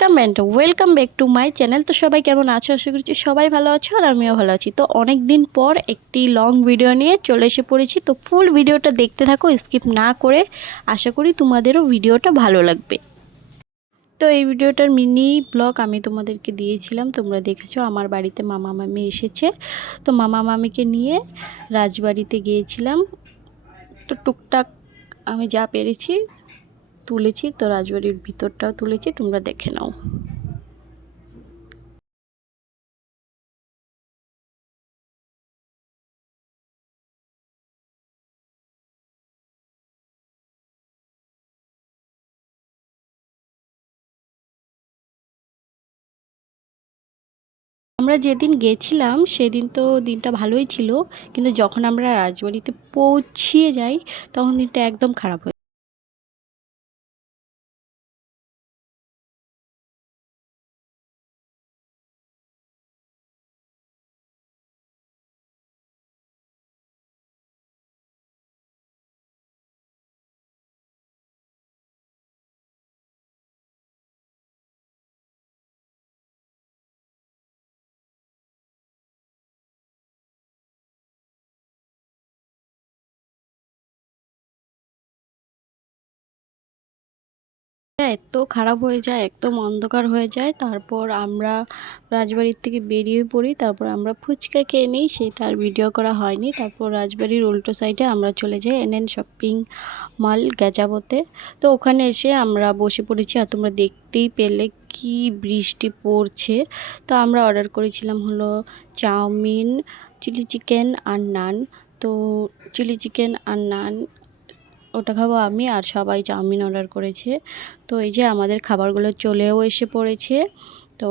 Welcome and welcome back to my channel. তো সবাই কেমন আছো? আশা করছি সবাই ভালো আছো আর আমিও ভালো আছি। তো অনেক দিন পর একটি লং ভিডিও নিয়ে চলে এসে পড়েছি। তো ফুল ভিডিওটা দেখতে থাকো, স্কিপ না করে। আশা করি তোমাদেরও ভিডিওটা ভালো লাগবে। তো এই ভিডিওটার মিনি ব্লগ আমি তোমাদেরকে দিয়েছিলাম, তোমরা দেখেছো। আমার বাড়িতে মামা মামি এসেছে, তো মামা মামিকে নিয়ে রাজবাড়িতে গিয়েছিলাম। তো টুকটাক আমি যা পেরেছি তুলেছি, তো রাজবাড়ির ভিতরটাও তুলেছি, তোমরা দেখে নাও। আমরা যেদিন গেছিলাম সেদিন তো দিনটা ভালোই ছিল, কিন্তু যখন আমরা রাজবাড়িতে পৌঁছিয়ে যাই তখন দিনটা একদম খারাপ হয়ে যায়, এত খারাপ হয়ে যায়, একদম অন্ধকার হয়ে যায়। তারপর আমরা রাজবাড়ির থেকে বেরিয়ে পড়ি, তারপর আমরা ফুচকা খেয়ে নিই, সেটা আর ভিডিও করা হয়নি। তারপর রাজবাড়ির উল্টো সাইডে আমরা চলে যাই এনএন শপিং মল গেজাবোতে। তো ওখানে এসে আমরা বসে পড়েছি, আর তোমরা দেখতেই পেলে কি বৃষ্টি পড়ছে। তো আমরা অর্ডার করেছিলাম হলো চাউমিন, চিলি চিকেন আর নান। তো চিলি চিকেন আর নান ওটা খাবো আমি, আর সবাই চাউমিন অর্ডার করেছে। তো এই যে আমাদের খাবারগুলো চলেও এসে পড়েছে। তো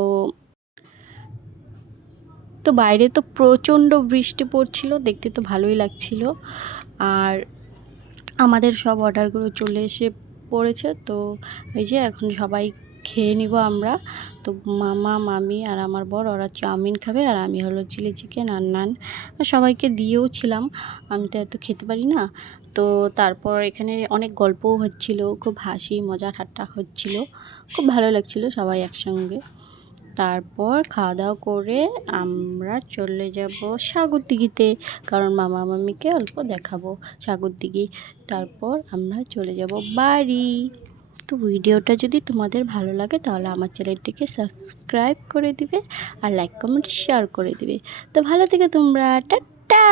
তো বাইরে তো প্রচণ্ড বৃষ্টি পড়ছিল, দেখতে তো ভালোই লাগছিল। আর আমাদের সব অর্ডারগুলো চলে এসে পড়েছে। তো এই যে এখন সবাই খেয়ে নিব আমরা। তো মামা মামি আর আমার বর ওরা চাউমিন খাবে, আর আমি হলো চিলি চিকেন আর নান। সবাইকে দিয়েও ছিলাম, আমি তো এত খেতে পারি না। তো তারপর এখানে অনেক গল্পও হচ্ছিল, খুব হাসি মজা ঠাট্টা হচ্ছিল, খুব ভালো লাগছিল সবাই একসঙ্গে। তারপর খাওয়া দাওয়া করে আমরা চলে যাব সাগরদিঘিতে, কারণ মামা মামিকে অল্প দেখাবো সাগরদিঘি। তারপর আমরা চলে যাব বাড়ি। তো ভিডিওটা যদি তোমাদের ভালো লাগে তাহলে আমার চ্যানেলটিকে সাবস্ক্রাইব করে দিবে, আর লাইক কমেন্ট শেয়ার করে দিবে। তো ভালো থেকে তোমরা, টাটা।